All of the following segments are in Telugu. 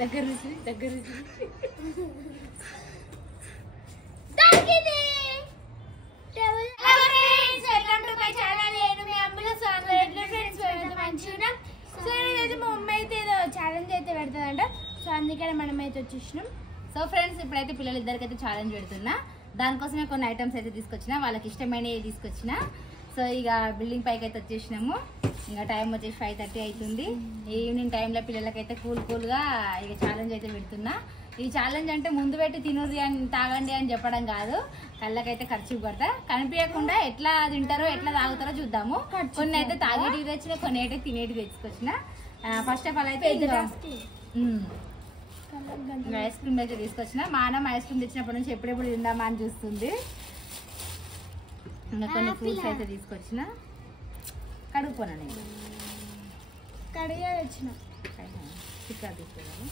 దగ్గర నుంచి మా అమ్మ అయితే ఏదో ఛాలెంజ్ అయితే పెడతాదంట. సో అందుకనే మనం అయితే వచ్చేసినాం. సో ఫ్రెండ్స్ ఇప్పుడైతే పిల్లలు ఇద్దరికైతే ఛాలెంజ్ పెడుతున్నా. దానికోసమే కొన్ని ఐటమ్స్ అయితే తీసుకొచ్చిన, వాళ్ళకి ఇష్టమైనవి తీసుకొచ్చిన. సో ఇక బిల్డింగ్ పైకి అయితే వచ్చేసినాము. ఇంకా టైం వచ్చేసి 5:30 అవుతుంది. ఈవినింగ్ టైంలో పిల్లలకైతే కూల్గా ఇక ఛాలెంజ్ అయితే పెడుతున్నా. ఈ ఛాలెంజ్ అంటే ముందు పెట్టి తినూరి అని తాగండి అని చెప్పడం కాదు, కళ్ళకైతే ఖర్చు పడతా, కనిపించకుండా ఎట్లా తింటారో ఎట్లా తాగుతారో చూద్దాము. కొన్ని అయితే తాగేటివి తెచ్చిన, కొన్ని అయితే తినేటివి తెచ్చుకొచ్చిన. ఫస్ట్ ఆఫ్ ఆల్ అయితే ఐస్ క్రీమ్ అయితే తీసుకొచ్చిన. మా అన్న ఐస్ క్రీమ్ తెచ్చినప్పటి నుంచి ఎప్పుడెప్పుడు తిందామా అని చూస్తుంది. ఇంకా కొన్ని ఫ్రూట్స్ అయితే తీసుకొచ్చిన. కడుగుపోనా నేను కడిగా తెచ్చిన చిక్కగా తీసుకున్నాను.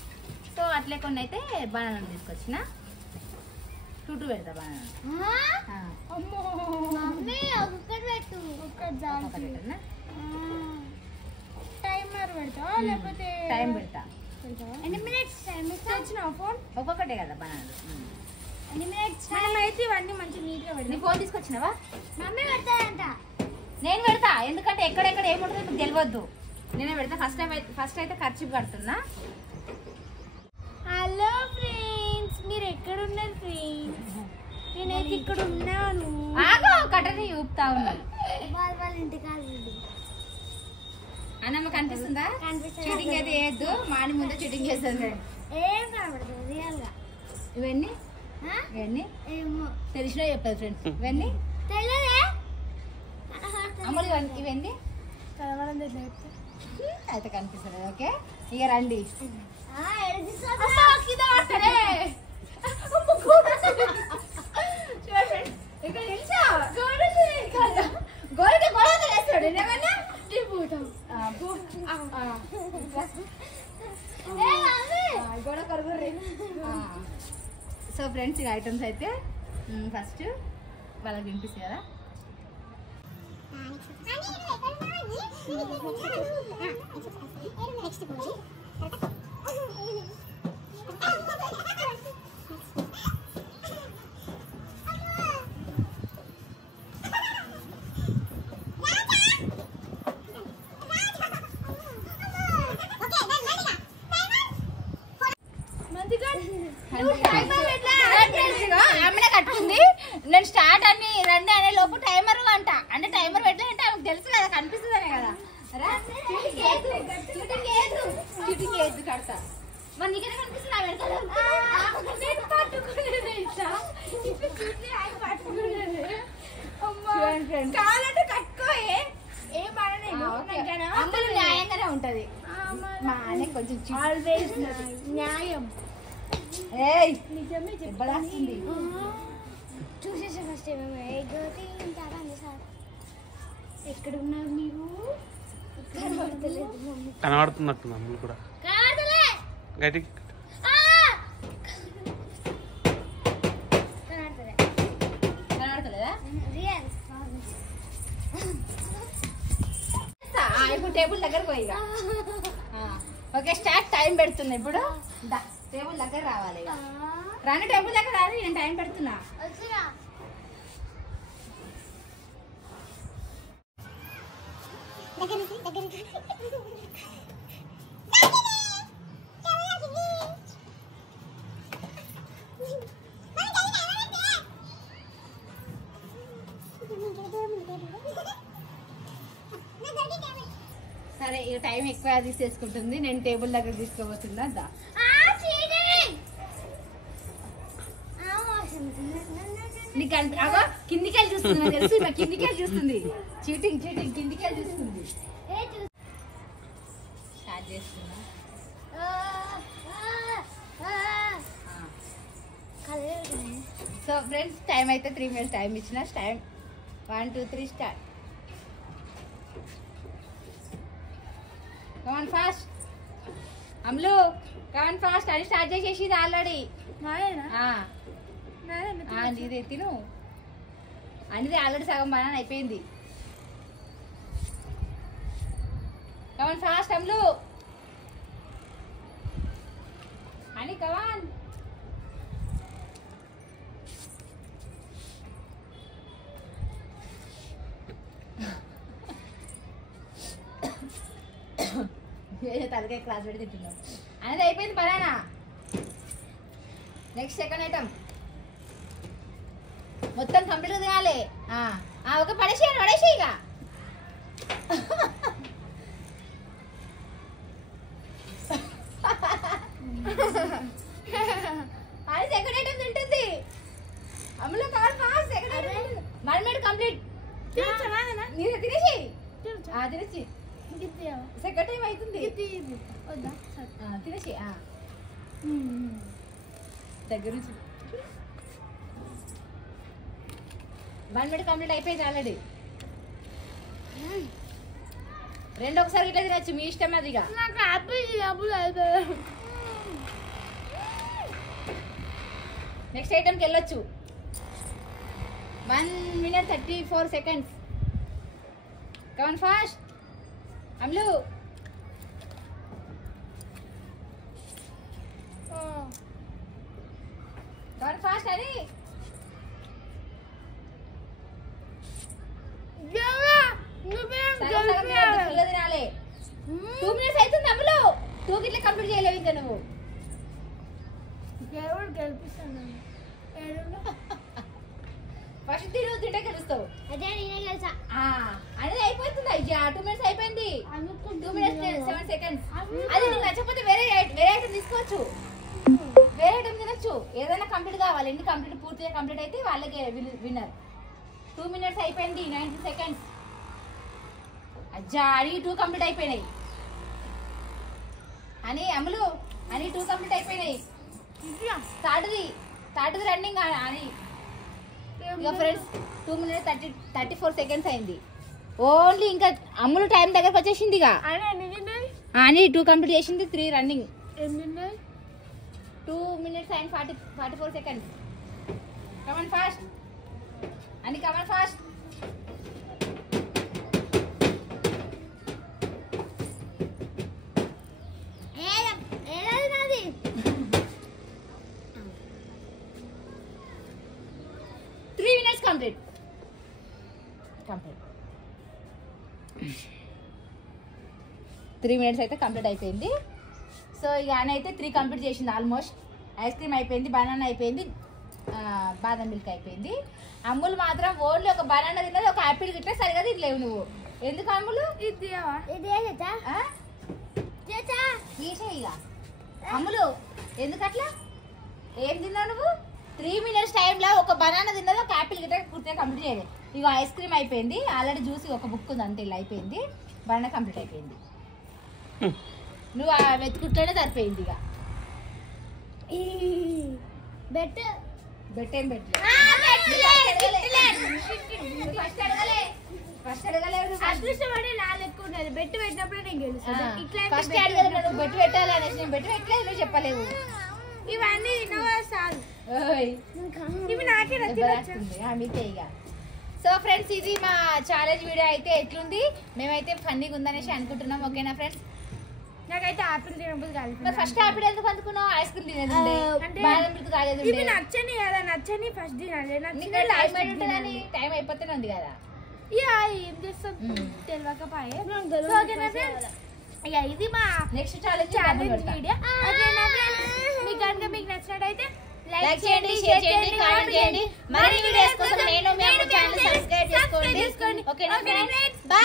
సో అట్లే కొన్ని అయితే బనానాలు తీసుకొచ్చిన. 2 పెడతా బనానా. టైమర్ పెడతా లేకపోతే టైం పెడతా. ఎన్ని మినిట్స్ టైం ఇచ్చిన ఫోన్ ఒక్కొక్కటే కదా బనానాలు. ఎన్ని మినిట్స్ టైం అయితే ఇవన్నీ మంచి నీట్గా పెడతా. నీ ఫోన్ తీసుకొచ్చినావా? మమ్మీ పెడతాదంట. నేను పెడతా, ఎందుకంటే ఎక్కడెక్కడ ఏముంటుందో మీకు తెలియద్దు. నేనే పెడతా. ఫస్ట్ అయితే ఖర్చు కడుతున్నా. హలో ఫ్రెండ్స్, మీరు ఎక్కడ ఉన్నారు ఫ్రెండ్స్? నేనైతే ఇక్కడ ఉన్నాను. ఆగో కట్టని ఊపుతా ఉన్నాను. వాళ్ళ ఇంటికి వెళ్ళండి. అన్నమ్మ కనిపిస్తుందా? చీటింగ్ అయితే వేయద్దు, మాని ముందు చీటింగ్ చేస్తుంది. ఏం కనబడుతుంది రియల్ గా? ఇవన్నీ ఏమో తెలిసినా చెప్పదు ఫ్రెండ్స్. ఇవన్నీ తెలియదే అమ్మలు ఇవన్నీ అయితే కనిపిస్తుంది. ఓకే ఇక రండి. సో ఫ్రెండ్స్ ఇక ఐటమ్స్ అయితే ఫస్ట్ వాళ్ళకి వినిపిస్తుంది కదా. అమ్మనే కట్టుకుంది. నేను స్టార్ట్ అని రండి అనే లోపు టైమర్ అంట, అంటే టైమర్ పెట్టలే అంటే ఆమెకు తెలుసు కదా, కనిపిస్తుందనే కదా. కడతా మరి నీకైనా కనిపిస్తుంది. కావాలంటే కట్టుకోయే, అమ్మలు న్యాయంగానే ఉంటది. మా ఆయన కొంచెం న్యాయం. నిజమే చెప్పాల్సింది. చూసేసా ఫస్ట్ ఎక్కడ ఉన్నారు మీరు? కనబడుతున్నట్టు అమ్ములు కూడా గట్టికి కనబడతలేదా? ఇప్పుడు టేబుల్ దగ్గరకు పోయి. Okay start. టైం పెడుతున్నా ఇప్పుడు. టేబుల్ దగ్గర రావాలి. రాని టేబుల్ దగ్గర రాని, నేను టైం పెడుతున్నా. సరే ఇక టైం ఎక్కువ తీసేసుకుంటుంది. నేను టేబుల్ దగ్గర తీసుకోబోతున్నా. నీకు అగో కిందికెళ్ళి చూస్తుంది తెలుసు, కిందికెళ్ళి చూస్తుంది. చీటింగ్ కిందికెళ్ళి చూస్తుంది. స్టార్ట్ చేస్తున్నా. సో ఫ్రెండ్స్ టైం అయితే 3 minutes టైం ఇచ్చిన. Time 1 2 3 start. Come on fast అమ్లు, come on fast. అది స్టార్ట్ చేసేసింది ఆల్రెడీ. నీదే తిను, అనేది ఆల్రెడీ సగం బనానా అయిపోయింది. Come on fast అమ్లు. అని కమాన్ తలకాయ క్లాస్ పెట్టి తింటున్నాం అనేది అయిపోయింది బనానా. నెక్స్ట్ సెకండ్ ఐటమ్ మొత్తం కంప్లీట్గా తినాలి. ఒక పడేసి ఇక అది సెకండ్ ఐటమ్ తింటుంది. అమ్మలో కావాలి fast second item mermaid complete తినేసి తినేసి సెకండ్ టైం అవుతుంది తినేసి దగ్గర నుంచి మర్మేడ్ కంప్లీట్ అయిపోయింది ఆల్రెడీ. రెండు ఒకసారి ఇట్లా తినచ్చు మీ ఇష్టం అది. ఇక నెక్స్ట్ ఐటమ్కి వెళ్ళొచ్చు. 1 minute 34 seconds. Come on fast. Amlu. Come on fast, Ani. తినాలి. 2 minutes అవుతుంది అమ్ములు. 2 గిట్ల కంప్లీట్ చేయలేవు ఇంకా నువ్వు. ఫస్ట్ తిను తింటే గెలుస్తావు. అదే నేనే గెలిచా. అనేది అయిపోతుంది. 2 minutes అయిపోయింది. 2 minutes 7 seconds. అది నీకు నచ్చకపోతే వేరే ఐటమ్ తీసుకోవచ్చు. వేరే ఐటమ్ తినొచ్చు. ఏదైనా కంప్లీట్ కావాలి. ఎన్ని కంప్లీట్ పూర్తిగా కంప్లీట్ అయితే వాళ్ళకి విన్నర్. 2 minutes అయిపోయింది 90 seconds. అని 2 కంప్లీట్ అయిపోయినాయి. అని అమ్ములు అని 2 కంప్లీట్ అయిపోయినాయి. థర్డ్ది రన్నింగ్ అని. ఇక ఫ్రెండ్స్ 2 minutes 34 seconds అయింది. ఓన్లీ ఇంకా అమ్ములు టైం దగ్గరకు వచ్చేసింది. ఇక అని 2 కంప్లీట్ చేసింది. 3 running. 2 minutes and 44 seconds. Come on fast అని కమాన్ ఫాస్ట్. కంప్లీట్ 3 minutes అయితే కంప్లీట్ అయిపోయింది. సో ఇక ఆయన అయితే 3 కంప్లీట్ చేసింది ఆల్మోస్ట్. ఐస్ క్రీమ్ అయిపోయింది, బనానా అయిపోయింది, బాదం మిల్క్ అయిపోయింది. అమ్ములు మాత్రం ఓన్లీ ఒక బనానా తిన్నది, ఒక యాపిల్ గిట్లా సరిగా తినలేవు నువ్వు. ఎందుకు అమ్ములు తీసే ఇక అమ్ములు ఎందుకట్లా ఏం తిన్నావు నువ్వు? 3 minutes టైంలో ఒక బనానా తిన్నది, ఒక యాపిల్ గిట్ట పూర్తిగా కంప్లీట్ చేయలేదు. ఇక ఐస్ క్రీమ్ అయిపోయింది ఆల్రెడీ. జ్యూస్ ఒక బుక్ ఉంది అంతే, ఇలా అయిపోయింది. బనానా కంప్లీట్ అయిపోయింది. నువ్వు వెతుకుంటేనే సరిపోయింది. ఇక బెట్ ఏం పెట్టలేదు. ఫస్ట్ అడగలేదు. అదృష్టపడి నా లెక్క ఉన్నది. బెట్ పెట్టినప్పుడు నేను గెలుస్తాను. ఫస్ట్ అడగలేదు. నువ్వు బెట్ పెట్టాలి అనేసి నేను బెట్ పెట్టలేదు, నువ్వు చెప్పలేవు. ఇవన్నీ చాలు. ఇవి నాకే మీతే ఇక. సో ఫ్రెండ్స్ ఇది మా ఛాలెంజ్ వీడియో అయితే ఎట్లుంది, మేమైతే ఫన్నీగా ఉందనేసి అనుకుంటున్నాం. ఓకేనా ఫ్రెండ్స్? నాకైతే ఆపిల్ తినబుద్ధి కాదు. ఫస్ట్ ఆపిల్ ఎందుకు అందుకున్నావు? ఐస్ క్రీమ్ తినేది, బాదం మిల్క్ తాగేది. ఇవి నచ్చని కదా, నచ్చని ఫస్ట్ తినాలి. టైం అయిపోతేనే ఉంది కదా. ఏం చేస్తాం తెలియకపోయే. ఇది మా నెక్స్ట్ ఛాలెంజ్ వీడియో. మీకు కనుక మీకు నచ్చినట్టయితే లైక్ చేయండి, షేర్ చేయండి, కామెంట్ చేయండి. మరిన్ని వీడియోస్ కోసం నేను మీ ఛానల్ సబ్స్క్రైబ్ చేసుకోండి. ఓకేనా ఫ్రెండ్స్? బై.